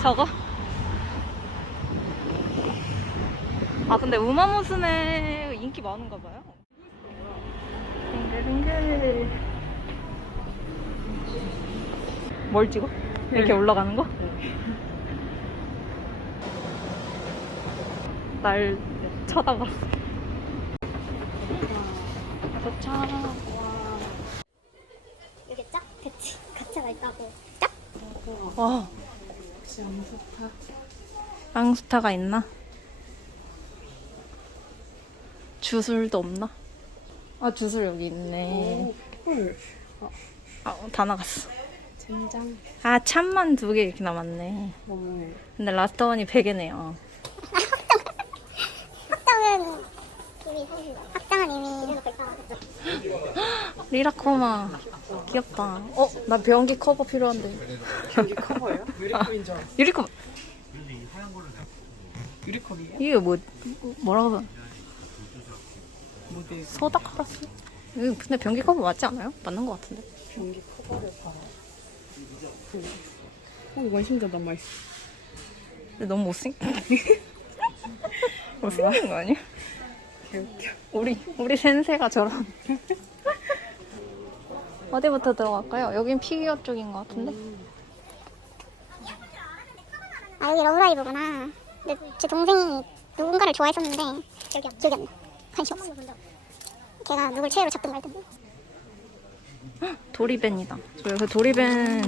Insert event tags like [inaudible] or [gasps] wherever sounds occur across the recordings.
저거? 아 근데 우마무스네 인기 많은가 봐요. 빙글빙글. 뭘 찍어? 이렇게 올라가는 거? 날 쳐다봤어. 도착. 여기 짝? 그치. 있다고. 짝? 와, 혹시 암스타? 앙스타가 있나? 주술도 없나? 아, 주술 여기 있네. 헐. 아, 다 나갔어. 젠장. 아, 참만 두 개 이렇게 남았네. 너무해. 근데 라스트 원이 100개네요. 확정은 이미 사실 확정은 이미 이래놓고 있다. 리라코마. 귀엽다. 어, 나 변기 커버 필요한데. 경기 커버예요? 유리컵인 줄 알았어. 유리컵. 유리컵이에요? 이게 뭐, 뭐라고 하죠? 모델 소다 카라스? 이거 근데 변기 커버 맞지 않아요? 맞는 것 같은데. 경기 커버를 봐요. 그. 어, 심지어 남아있어. 근데 너무 못생 [laughs] 못생긴 거 아니야? 개웃겨. 우리 우리 센세가 저런 어디부터 들어갈까요? 여긴 피규어 쪽인 것 같은데 아 여기 러브라이브구나. 근데 제 동생이 누군가를 좋아했었는데 기억이 안, 기억이 안 나. 관심 없어. 걔가 누굴 최애로 잡든 말든. 도리벤이다 그래서 도리벤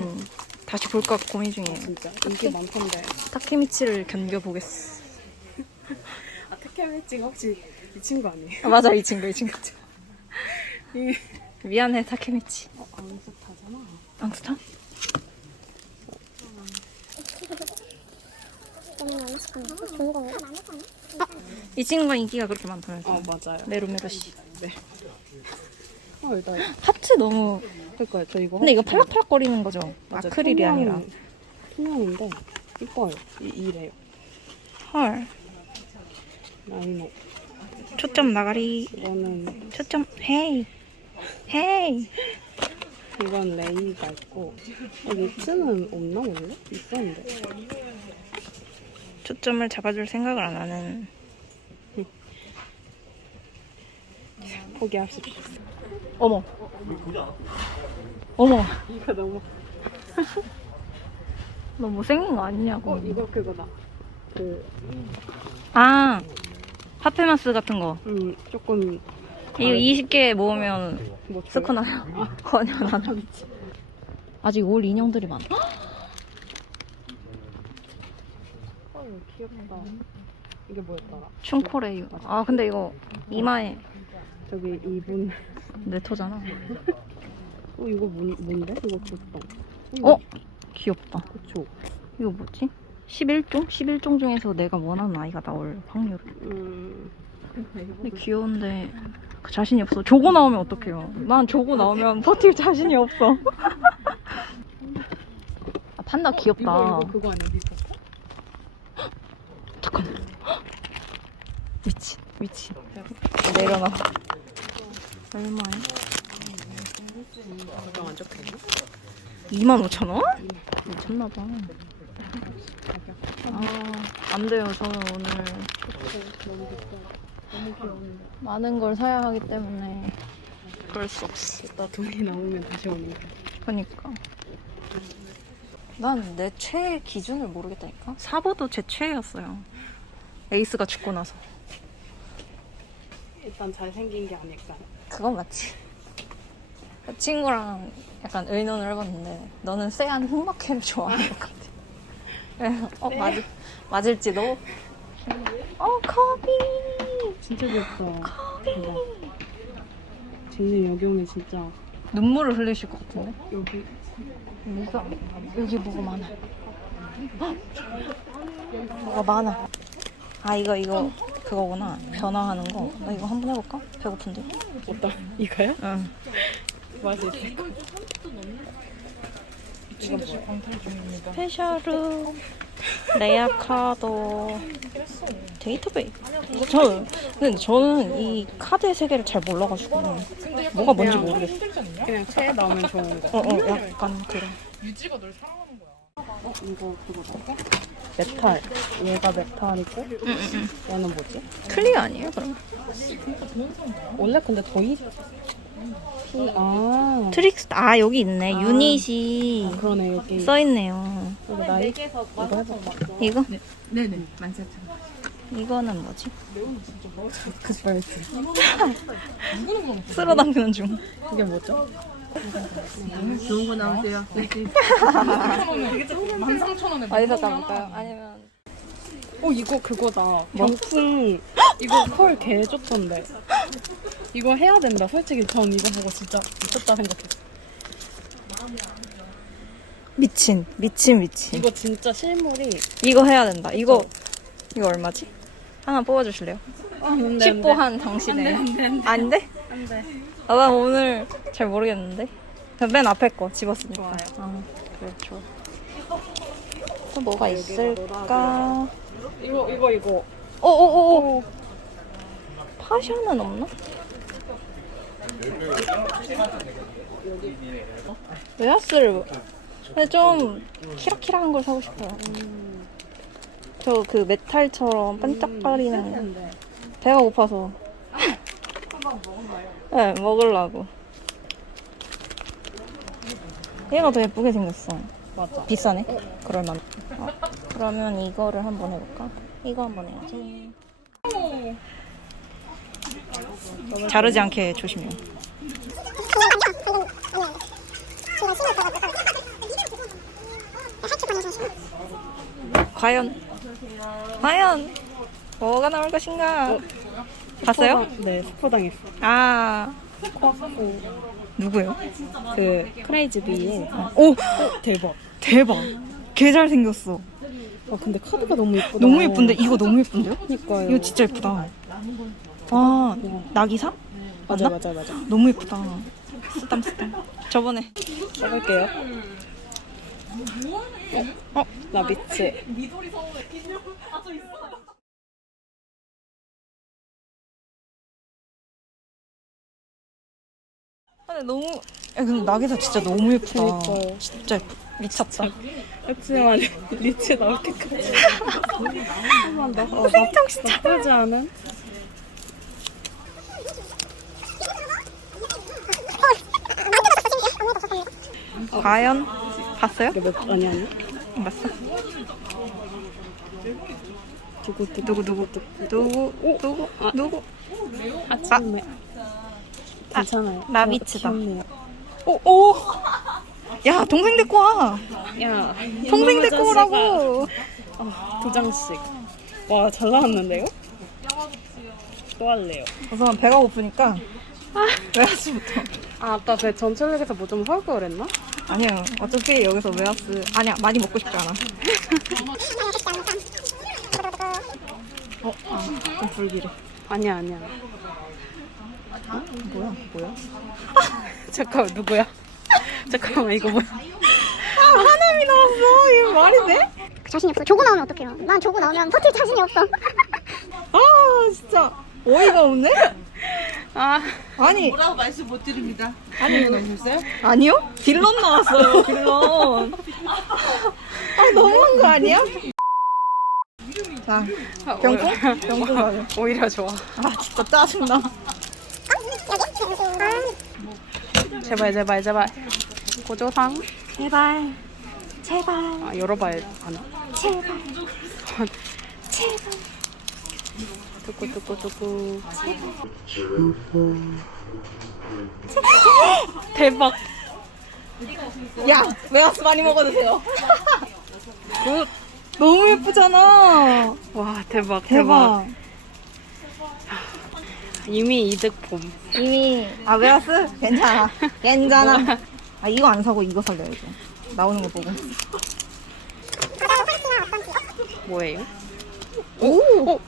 다시 볼까 고민 중이에요 진짜. 인기 많던데. 타케미치를 견뎌보겠어 아, 테케미치가 혹시 이 친구 아니에요? 아, 맞아 이 친구 이 친구 이 미안해 타케미치 어, 암스타잖아. 앙스타? 이 친구가 인기가 그렇게 많다면서 어, 맞아요. 네로메로 씨 네. 헐, 나 하트 너무 그니까 저 이거. 근데 이거 팔락팔락거리는 거죠? 맞아, 아크릴이 투명- 아니라 투명인데 이뻐요. 이, 이래요. 헐 라이너. 초점 나가리 이거는 초점 헤이 헤이 이건 레이가 있고 여기 트는 없나 원래? 있었는데. 초점을 잡아줄 생각을 안 하는 포기합시다. 어머 어머 이거 너무. 너 못생긴 거 아니냐고 어 이거 그거다. 그 아 파페마스 같은 거 음, 조금 이거 20개 모으면 뭐 줘요? 스코 나요 아니요 나는 아직 올 인형들이 많아 헐 귀엽다. 이게 뭐였더라? 춤코레유 아 근데 이거 이마에 저기 이분. 네토잖아 어 이거 뭔, 뭔데? 이거 귀엽다. 어? 귀엽다 그쵸. 이거 뭐지? 11종? 11종 중에서 내가 원하는 아이가 나올 확률 음. 근데 귀여운데 그 자신이 없어. 조고 나오면 어떡해요? 난 조고 나오면 버틸 자신이 없어. [laughs] 아, 판다 귀엽다. 이거 이거 그거 아니야? 미포? [gasps] 잠깐만. [gasps] 미친, 미친. 내려놔. 얼마야? 가격 안 적혀있나? 25,000원? 미쳤나봐. 아, 안 돼요. 저는 오늘 너무 귀엽다. 너무 귀여운데. 많은 걸 사야 하기 때문에 그럴 수 없어. 나 돈이 나오면 다시 오는 거. 그니까. 난 내 최애 기준을 모르겠다니까? 사보도 제 최애였어요. 에이스가 죽고 나서. 일단 잘생긴 게 아닐까. 그건 맞지. 그 친구랑 약간 의논을 해봤는데, 너는 쎄한 흑막회를 좋아하는 것 같아. 그래서, 어, 맞을, 맞을지도? 어, 커비! 진짜 귀엽다. 쟤는 여기 오면 진짜 눈물을 흘리실 것 같은데? 여기 뭐가, 여기 뭐가 많아. 헉! 뭐가 많아. 아, 이거, 이거, 그거구나. 변화하는 거. 나 이거 한번 해볼까? 배고픈데. 어떤 이거요? 응. 있을까? 미친 듯이 광탈 중입니다. 스페셜루 레아카도 데이터베이 저 근데 저는 이 카드의 세계를 잘 몰라가지고 뭐가 뭔지 모르겠어 그냥 최애 나오면 좋은 거. 어 어 약간 그런 유지가 널 사랑하는 거야. 어, 이거 그거다. 메탈. 얘가 메탈이고, 얘는 뭐지? 클리어 아니에요 그럼? 원래 근데 더이 피, 아. 트릭스 아 여기 있네 아. 유닛이 아, 그러네, 여기. 써 있네요. 여기 나이. 이거 해봐. 이거? 네네. 만세천. 이거는 뭐지? 엑스퍼트. 쓸어 담그는 중. 이게 뭐죠? 좋은 거 나오세요. [laughs] 만 삼천 원에. 어디서 따볼까요? 아니면 어, 이거 그거다. 병풍. 이거 컬개 좋던데. 이거 해야 된다. 솔직히 전 이거 보고 진짜 미쳤다 생각했어. 미친 미친 미친. 이거 진짜 실물이. 이거 해야 된다. 이거 이거 얼마지? 하나 뽑아주실래요? 아, 안 돼. 안 돼. 10보 한 당신의 안 돼? 안 돼. 아, 나 오늘 잘 모르겠는데. 맨 앞에 거 집었으니까. 아, 그래, 좋아. 또 뭐가 있을까? 이거, 이거, 이거. 어어어어. 파샤는 없나? 웨하스를 근데 좀 키라키라한 걸 사고 싶어요. 저 그 메탈처럼 반짝거리는. 배가 고파서. 네, 먹으려고. 얘가 더 예쁘게 생겼어. 맞아. 비싸네? 그럴만. 어, 그러면 이거를 한번 해볼까? 이거 한번 해야지. 자르지 않게 조심해요. 과연, 과연 뭐가 나올 것인가? 봤어요? 네, 스포 당했어. 아, 코 누구요? 그 크레이지 비의 오, 대박. 대박. 개 잘생겼어. 아 근데 카드가 너무 예쁘다. 너무 예쁜데? 이거 너무 예쁜데요? 그러니까요. 이거 진짜 예쁘다. 와, 나기사? 맞아? 맞아 맞아. 너무 예쁘다. 쓰담 쓰담. 저번에 써볼게요. 어? 나비츠. 아, 근데 너무 야, 근데 나기사 진짜 너무 예쁘다. 그니까요. 진짜 예쁘. 미쳤다. 하지만 [laughs] 리츠 나올 때까지 한번 더. 어, 나, 나쁘지 않은? 과연 봤어요? 몇 아니 아니. 봤어? 두고 누구 누구 누구 누구 아. 누구? 아침에. 괜찮아요. 나비츠다. 어, 귀엽네요. 오 오. 야 동생 데리고 와. 야 동생 데리고 오라고. 아, 두 장씩. 와 잘 나왔는데요? 또 할래요. 우선 배가 고프니까 웨하스부터. 아 아까 그 전철역에서 뭐 좀 사올 걸 그랬나? 아니요. 어차피 여기서 웨하스 아니야 많이 먹고 싶지 않아. 어, 아, 좀 불길해. 아니야 아니야. 뭐야, 뭐야? [laughs] 잠깐만 누구야? 잠깐만 이거 뭐야? 아, 하남이 나왔어. 이거 말이 돼? 자신이 없어. 조고 나오면 어떡해요? 난 조고 나오면 버틸 자신이 없어. 아, 진짜 어이가 없네. 아 아니, 뭐라고 말씀 못 드립니다. 아니, 나오셨어요? 아니요? 빌런 나왔어요. 빌런. 아, 너무한 거 아니야? 자, 병풍? 병풍 가자. 오히려 좋아. 아, 진짜 짜증나. 제발 제발 제발. 고조상. 제발, 제발. 아 열어봐야 하나? 제발. 뚜꾸 뚜꾸 뚜꾸. 대박. 야, 웨하스 많이 먹어주세요. 너무 예쁘잖아. 와 대박 대박. 대박. 이미 이득 봄. 이미 아 웨하스 괜찮아. [laughs] 괜찮아. 아 이거 안 사고 이거 살려야지. 나오는 거 보고. 뭐예요? 오, 오.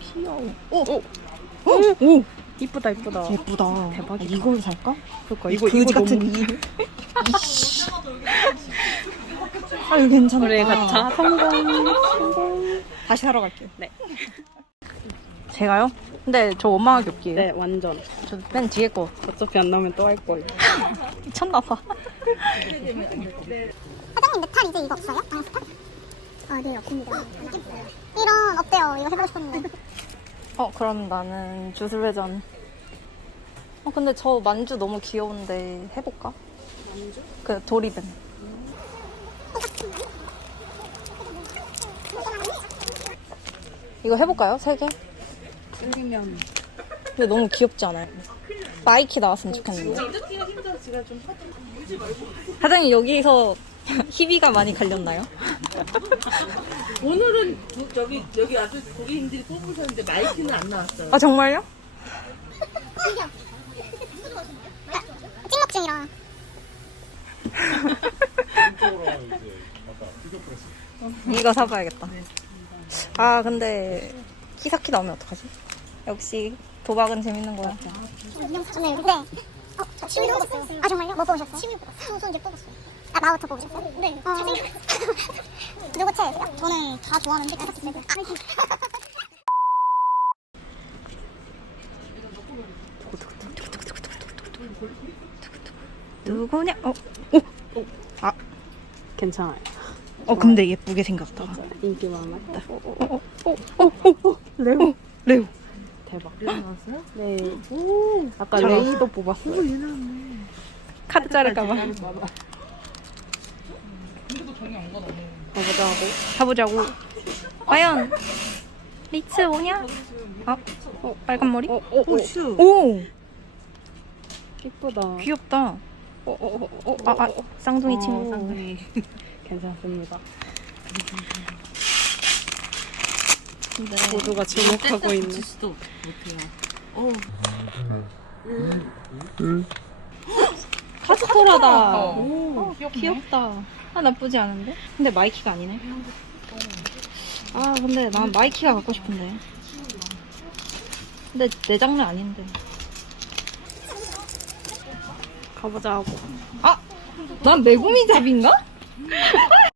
귀여워. 오. 오. 오, 오. 이쁘다 이쁘다. 예쁘다. 대박이다. 아, 이걸 살까? 그러니까 이거 이거 같은 너무. 이. 아 이거 괜찮다. 우리 가차 성공. 성공. 다시 사러 갈게요. 네. 제가요? 근데 저 원망하기 없기에요. 네, 완전. 저맨 뒤에 거. 어차피 안 나오면 또할 거예요. [laughs] 미쳤나 봐. 사장님 메탈 이제 이거 없어요? 방스탈 아, 네, 없습니다. 이런 어때요? 이거 해보고 싶었는데. 어, 그럼 나는 주술회전. 어, 근데 저 만주 너무 귀여운데 해볼까? 만주? 그 도리뱀. 이거 해볼까요? 세 개? 근데 너무 귀엽지 않아요? 마이키 나왔으면 좋겠는데. 사장님 여기서 [laughs] 희비가 많이 갈렸나요? [laughs] 오늘은 두- 저기 여기 아주 고객님들이 뽑으셨는데 마이크는 안 나왔어요. 아 정말요? 찍먹증이라. 이거 사봐야겠다. 아 근데 키사키 나오면 어떡하지? 역시 도박은 재밌는 거야. 저는 근데 어, 저 뽑았어요. 아 정말요? 뭐 뽑으셨어요? 치유 뽑았어요. 소손제 뽑았어요. 아 마우터 뽑으셨어요? 네. 어. [laughs] 누구 채예요? 저는 다 좋아하는데 키사키 누구냐? 어? 오! 아, 괜찮아요. 어 근데 예쁘게 생겼다. 인기 많았다. 어, 어, 어, 어, 레오, 레오. 대박. 네. 아까 잘 레이도 뽑았어요. 카드 자를까봐. 가보자 하고. 가보자고. 과연 리츠 오냐? 아, 어, 빨간 머리? 어, 어, 어. 슈. 오, 이쁘다. 귀엽다. 어, 어, 어, 어, 아, 아, 쌍둥이 어, 친구. 쌍둥이. [laughs] 괜찮습니다. 모두가 주목하고 있는. 수도 못해요. 카스토라다. 오, 귀엽다. 아, 나쁘지 않은데? 근데 마이키가 아니네. 아, 근데 난 마이키가 갖고 싶은데. 근데 내 장르 아닌데. 가보자 하고. 아! 난 메구미 잡인가? [laughs]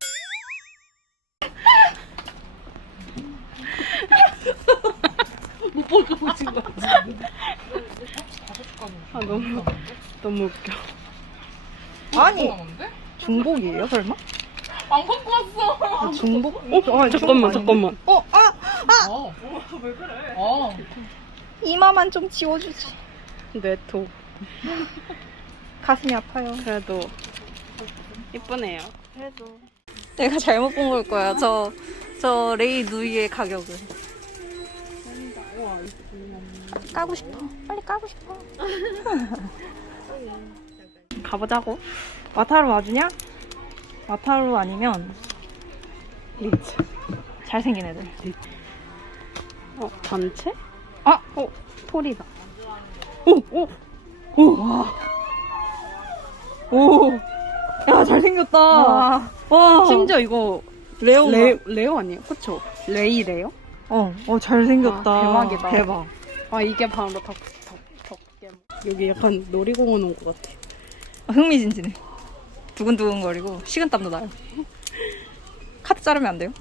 못볼거 보신 거 아, 너무, 너무 웃겨. 아니, 중복이에요, 설마? 안 갖고 왔어. 아, 중복? 어, 아, 잠깐만, 잠깐만. 어, 아! 어. 왜 그래? 어. 이마만 좀 지워주지. 뇌토. 가슴이 아파요. 그래도 이쁘네요. 그래도. 내가 잘못 본 걸 거야. 저, 저 레이 누이의 가격을. 까고 싶어. 빨리 까고 싶어. [laughs] 가보자고. 와타루 와주냐? 와타루 아니면 리츠. 잘생긴 애들. 어, 단체? 아! 어, 토리다. 오, 오, 오, 와. 오, 야, 잘생겼다. 와. 와. 심지어 이거 레오. 레, 레오 아니에요? 그쵸? 레이 레오? 어, 어, 잘생겼다. 아, 대박이다. 대박. 아, 이게 바로 덕, 덕, 덕겜. 여기 약간 놀이공원 온 것 같아. 아, 흥미진진해. 두근두근거리고 식은땀도 나요. 카드 자르면 안 돼요?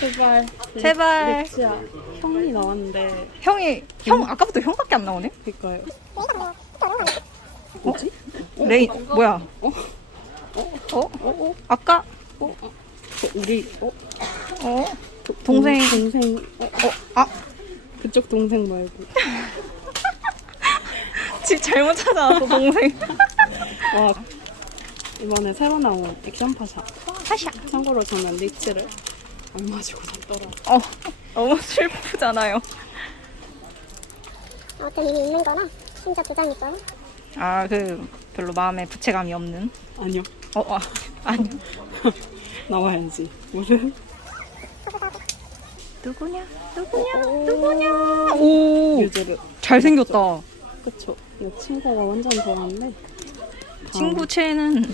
제발. 제발. 렉스야. 형이 나왔는데. 형이 형 아까부터 형밖에 안 나오네. 그니까요. 뭐지? 레이 뭐야? 어? 어? 어? 아까 어, 우리, 어? 어? 동생 동생. 어, 어? 아 그쪽 동생 말고. [laughs] 집 잘못 찾아왔어 동생. 와. [laughs] 이번에 새로 나온 액션 파샤. 하샤. 참고로 저는 리츠를 안 마시고 샀더라. 어 너무 슬프잖아요. 아무튼 이미 있는 거나 진짜 두장 있어요. 아 그 별로 마음에 부채감이 없는. 아니요. 어 아, 아니 [laughs] 나와야지. 무슨? 누구냐? 누구냐? 누구냐? 오 유즈를. 잘생겼다. 그쵸. 이 친구가 완전 좋아하는데. 친구 채는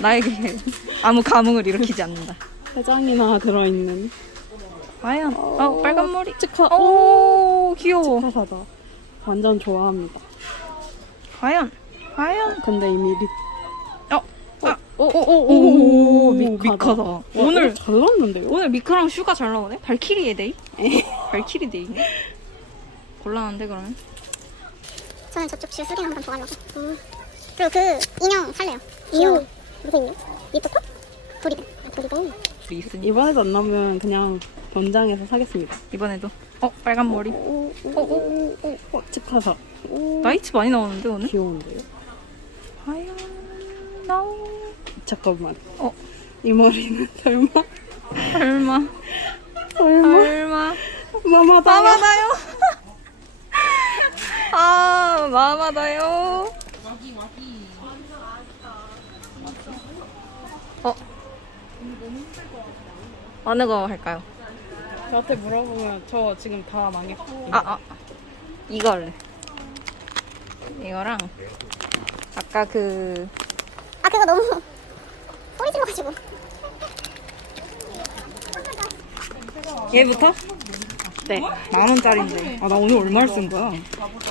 나에게 아무 감흥을 일으키지 않는다. 회장이나 들어있는 과연 어 빨간 머리. 치카. 오 귀여워. 치카사다. 완전 좋아합니다. 과연 과연 근데 이미 리... 어, 아, 오, 오, 오, 미카다. 와, 오늘 잘 나왔는데요? 오늘 미카랑 슈가 잘 나오네. 발키리의 데이. [laughs] 발키리 데이네. 곤란한데 그러면? 저는 저쪽 실수리 한번 더 하려고. 음. 그리고 그 인형 살래요. 귀여워. 무슨 인형? 리프터? 도리뱀. 아, 도리뱀. 우리 있으니 이번에도 안 나오면 그냥 본장에서 사겠습니다. 이번에도 어 빨간 머리 오, 오, 오, 오, 오, 집화사. 오, 나이트 많이 나오는데 오늘? 귀여운데요? 하얀 나우 잠깐만. 어. 이 머리는 설마? 설마 설마? 설마 마마다. 마마다요 아 마마다요 어 어느 거 할까요? 저한테 물어보면 저 지금 다 망했고. 아, 아. 이거 할래. 이거랑, 아까 그, 아, 그거 너무 소리 질러가지고. 얘부터? 네. 만 원짜리인데. 아, 나 오늘 얼마를 쓴 거야?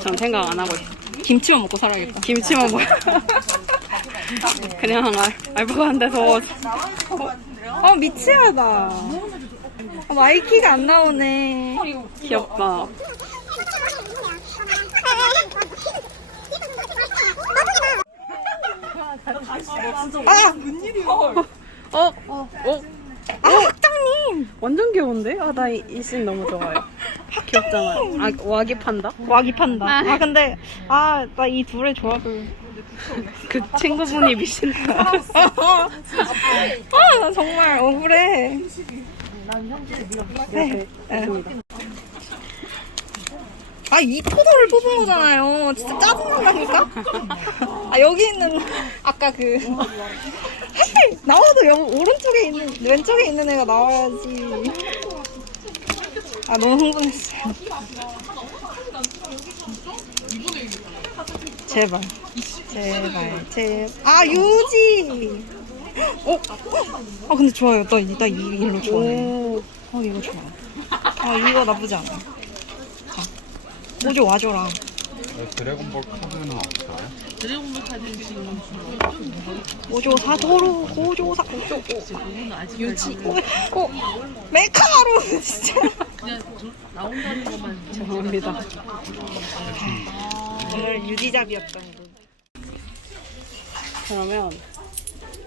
전 생각 안 하고 있어. 김치만 먹고 살아야겠다. 김치만 먹어. [laughs] 그냥 알, 알바가 안 돼서 아, 미치하다. 아, 마이키가 안 나오네. 귀엽다. 어, 어, 어. 아, 학장님! 완전 귀여운데? 아, 나 이 씬 너무 좋아요. 귀엽잖아. 아, 와기 판다? 와기 판다. 아, 근데, 아, 나 이 둘의 조합을. 그 친구분이 미신다. 아, 나 정말 억울해. 네, 좋습니다. 아, 이 포도를 뽑은 거잖아요. 진짜 짜증난다니까? 아, 여기 있는, 아까 그. 나와도 여, 오른쪽에 있는, 왼쪽에 있는 애가 나와야지. 아, 너무 흥분했어요. 제발. 제발, 제발. 아, 유지! 어? 아, 근데 좋아요. 나, 이- 나 이, 일로 좋아해. 오, 어, 이거 좋아. 아, 이거 나쁘지 않아. 자. 모조 와줘라. 네, 드래곤볼 카드는 없어요? 드래곤볼 카드는 지금 모조 사도로, 고조 사, 아직까지 유지, 오, 오, 메카로, [laughs] 진짜. 그냥 나온다는 것만 죄송합니다. 오늘 유지잡이었던 분. 그러면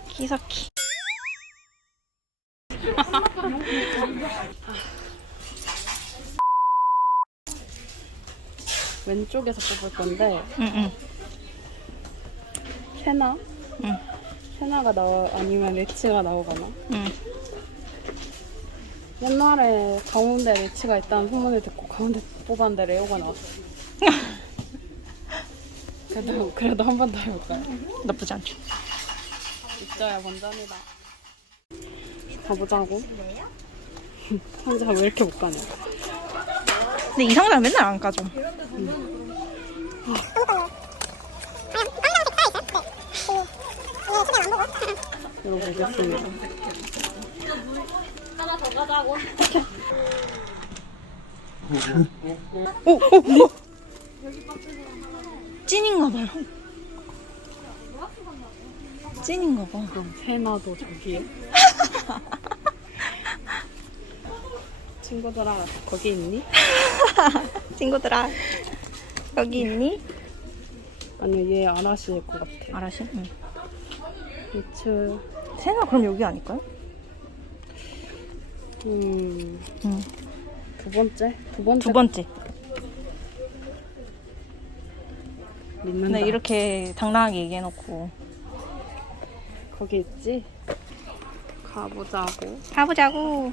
키사키. [laughs] 왼쪽에서 뽑을 건데 응, 응. 쉐나? 응. 쉐나가 나와 아니면 레치가 나오거나 응. 옛날에 가운데 레치가 있다는 소문을 듣고 가운데 뽑았는데 레오가 나왔어. [laughs] 그래도 그래도 한 번 더 해볼까요? 나쁘지 않죠. 있어야 본전이다. 가보자고. [laughs] 혼자 왜 이렇게 못 가냐? 근데 이 상자는 맨날 안 까져. 들어보겠습니다. 오, 오, 오! 찐인가 봐요. 찐인가 봐. 그럼 세나도 저기에. [laughs] 친구들아 거기 있니? [laughs] 친구들아, 여기 있니? 아니요 얘 아라시일 것 같아. 아라시? 응. 리츠 세나 그럼 여기 아닐까요? 음. 응. 두 번째? 두 번째 두 번째. 믿는다. 근데 이렇게 당당하게 얘기해놓고 거기 있지? 가보자고. 가보자고.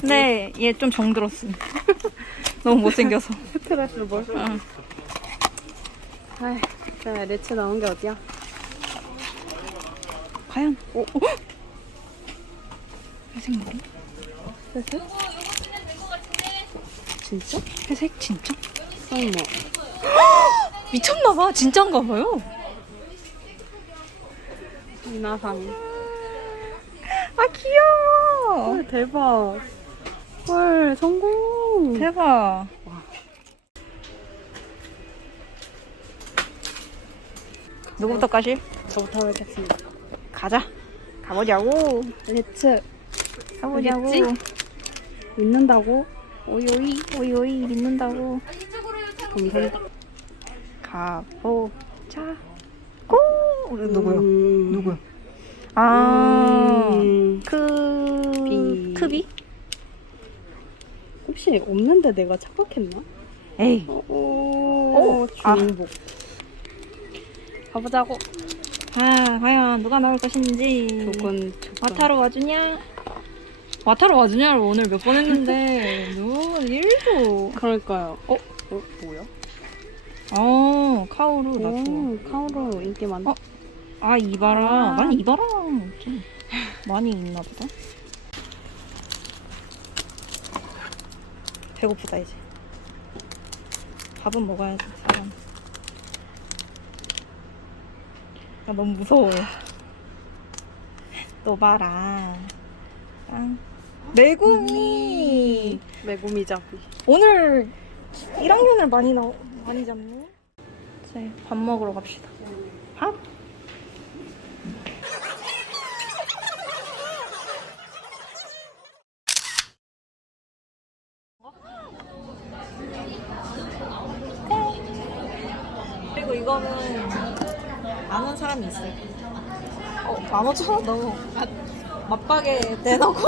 근데 얘좀 정들었음. [laughs] 너무 못생겨서. [laughs] 스트레스 볼? 응. 아이, 자, 레츠 나온 게 어디야? 과연? 오, 오. 회색 머리? 회색? 진짜? 회색 진짜? 설마. [gasps] 미쳤나봐. 진짠가봐요. 이나상. 아 귀여워. 헐, 대박. 헐, 성공. 대박. 누구부터 까실? 저부터 하겠습니다. 가자. 가보자고. 레츠, 가보자고. 믿는다고? 오이 오이 오이 오이 믿는다고. 감사합니다. 가보자. 고! 누구요? 음. 누구요? 아, 음. 크, 비. 크비? 혹시 없는데 내가 착각했나? 에이. 오, 오, 아. 중복. 가보자고. 아, 과연 누가 나올 것인지. 조건, 조건. 와타로 와주냐? 와타로 와주냐를 오늘 몇 번 했는데, [laughs] 누, 1도. 그럴까요? 어? 어? 뭐야? 어, 카오루, 나 좋아. 오, 카오루 인기 많다. 어? 아, 이바라. 아. 난 이바라랑 좀 많이 있나 보다. 배고프다, 이제. 밥은 먹어야지, 사람. 나 너무 무서워. 너 봐라. 아, 매구미. 메구미 잡이. 오늘 1학년을 많이 나 많이 잡네. 이제 밥 먹으러 갑시다. 밥? 이거는 아는 사람이 있어요. 어, 만 오천 원 너무 맞박에 내놓고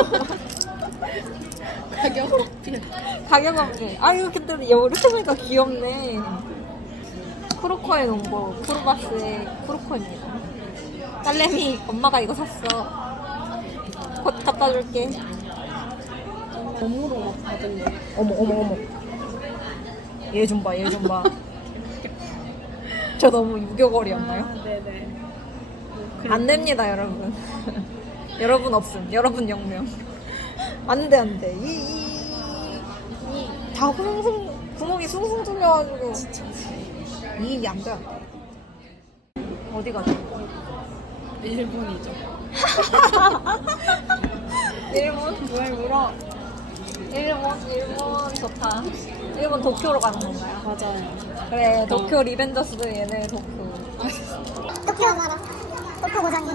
가격 어필. 가격 어필. 아유 근데 이렇게 보니까 귀엽네. 쿠로코에 놓은 거 쿠르바스의 쿠로코입니다. 딸내미 엄마가 이거 샀어. 곧 갖다 줄게. 몸으로 막 받은 거. 어머 어머 어머. 얘 좀 봐, 얘 좀 봐. 저 너무 유교거리였나요? 아, 네네. 안 됩니다, 여러분. [laughs] 여러분 없음. 여러분 영명. 안 돼, 안 돼. 이, 이, 이, 다 숭숭, 구멍이 숭숭 뚫려가지고. 이, 안 돼, 안 돼. 어디 가자? 일본이죠. [laughs] 일본? 뭘 물어? 일본, 일본 좋다. 일본 도쿄로 가는 건가요? 맞아요. 그래, 도쿄 리벤저스 얘네 도쿄. 도쿄 가라. 도쿄 고장이.